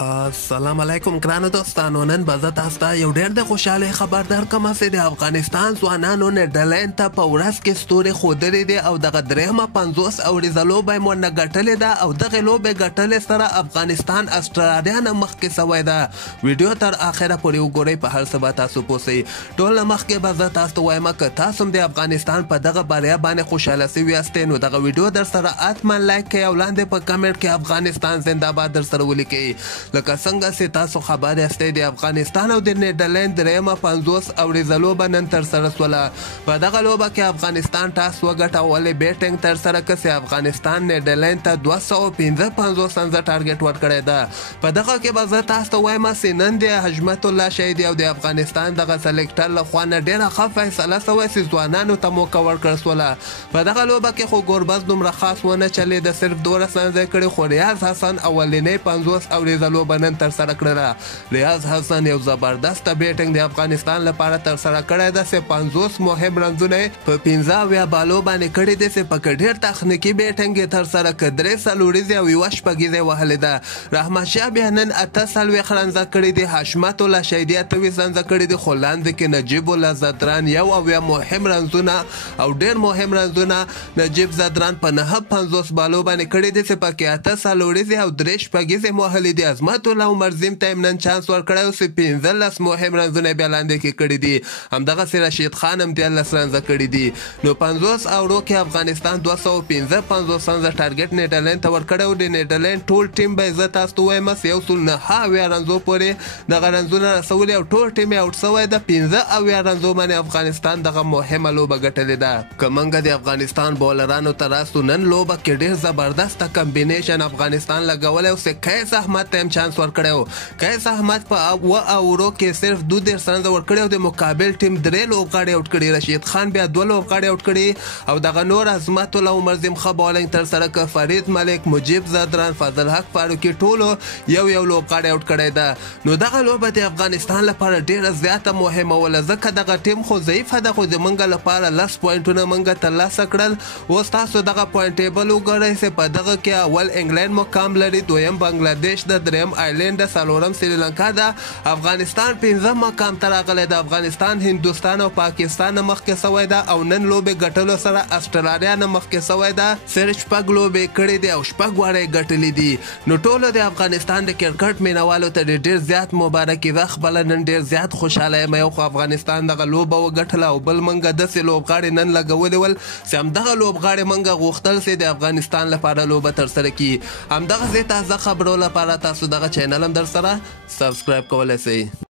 السلام علیکم ګرانو دوستانو. نن به زه تاسو ته یو ډېر د خوشحالۍ خبر درکړم چې د افغانستان ځوانانو نیدرلینډ ته په ورځ کې ستوري ښودلې دي او دغه درېیمه 50 اوریزه لوبه یې مونږ ګټلې ده او دغې لوبې ګټلې سره افغانستان استرالیا نه مخکې سوی ده. ویډیو تر اخره پورې وګورئ، په هر څه به تاسو پوه سئ. ټول نه مخکې به زه تاسو ته وایم که تاسو هم د افغانستان په دغه بریا باندې خوشحاله سوي یاستئ نو دغه ویډیو در سره حتما لایک کړئ او لاندې په کمنټ کې افغانستان زنده‌باد در سره ولیکئ. لکه څنګه چې تاسو خبر یاستئ د افغانستان او د نیدرلینډ درېیمه 50 اوریزه لوبه نن ترسره شوله. په دغه لوبه کې افغانستان ټاس وګټه او ولې بیټینګ ترسره کړه چې افغانستان نیدرلینډ ته 255 رنزه ټارګټ ورکړی ده. په دغه کې به زه تاسو ته وایم چې نن د حشمت الله شهیدي او د افغانستان دغه سلیکټر لخوا نه ډېره ښه فیصله سوې چې ځوانانو ته موقع ورکړل شوله. په دغه لوبه کې خو ګوربز دومره خاص ونه چلېده، صرف 12 رنزه کړي، خو ریاض حسن اولنۍ 50 اوریزه لوبه نن ترسره کړله. ریاض حسن یو زبردسته بیټینګ د افغانستان لپاره ترسره کړی ده چې 50 مهم رنزونه په 15 بالو باندې کړي دي چې پکې ډېر تخنیکي بیټینګ یې ترسره کړ. 3 څلوریزې او 1 شپږیزې وهلې ده. رحمت شاه بیا نن 48 رنزه کړي دي، حشمت الله شهیدي 28 رنزه کړي دي، خو لاندې کې نجیب الله زدران یو او مهم رنزونه او ډېر مهم رنزونه نجیب زدران په 950 بالو باندې کړي دي چې پکې 8 څلوریزې او 3 شپږیزې وهلې دي. عظمت الله عمرزیم ته نن چانس ورکړی او چې 15 مهم رنزونه بیا لاندې کې کړي دي. همدغسې رشید خان هم 13 رنزه کړي دي. نو 50 اورو کې افغانستان 255 رنزه ټارګټ نیدرلینډ ته ورکړی او د نیدرلینډ ټول ټیم به زه تاسو ته وایم چې 109 رنزو پورې دغه رنزونه رسولي او ټول ټیم یې آوټ سوی ده. 15 رنزو باندې افغانستان دغه مهمه لوبه ګټلې ده. که موږ د افغانستان بولرانو ته راستو، نن لوبه کې ډېر زبردسته کمبینیشن افغانستان لګولی او چې قیس احمد ته هم چانس ورکړی و. قیس احمد په 2 اورو کې صرف 32 رنزه ورکړي او د مقابل ټیم 3 لوبغاړي آوټ کړي. رشید خان بیا 2 لوبغاړي آوټ کړي او دغه نور عظمت الله عمرزیم ښه بالینګ ترسره کړه. فرید ملک، مجیب زدران، فضل حق فاروقي ټولو یو لوبغاړی آوټ کړی ده. نو دغه لوبه د افغانستان لپاره ډېره زیاته مهمه وله، ځکه دغه ټیم خو ضعیفه ده، خو زموږ لپاره 10 پوینټونه موږ ترلاسه کړل. اوس تاسو دغه پوینټ ټیبل وګورئ چې په دغه کې اول انګلینډ مقام لري، دویم بنګلادیش ده، دریم آیلینډ ده، څلورم سریلانکا ده. افغانستان 15 مقام ته راغلی ده. افغانستان هندوستان او پاکستان نه مخکې سوی ده او نن لوبې ګټلو سره استرالیا نه مخکې سوی ده. صرف 6 لوبې کړې دي او 6 واړه ګټلې دي. نو ټولو د افغانستان د کرکټ مینوالو ته ډېر زیات مبارکي ده. خپله نن ډېر زیات خوشحاله یم. یو خو افغانستان دغه لوبه وګټله او بل موږ داسې لوبغاړي نن لګولي ول چې همدغه لوبغاړي موږ غوښتل چې د افغانستان لپاره لوبه ترسره کړي. همدغسې تازه خبرو لپاره تاسو دغه چینل هم در سره سبسکرایب کولی شئ.